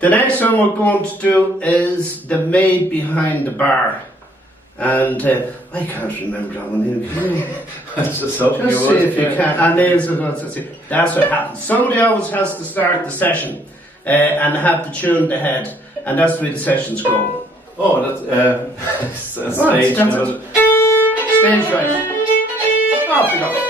The next one we're going to do is the Maid behind the bar. And I can't remember that one. Just hoping Just see if you can. And there's that's what happens. Somebody always has to start the session and have the tune in the head. And that's the way the sessions go. Oh, that's stage. That's it. Stage right. Off we go.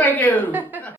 Thank you.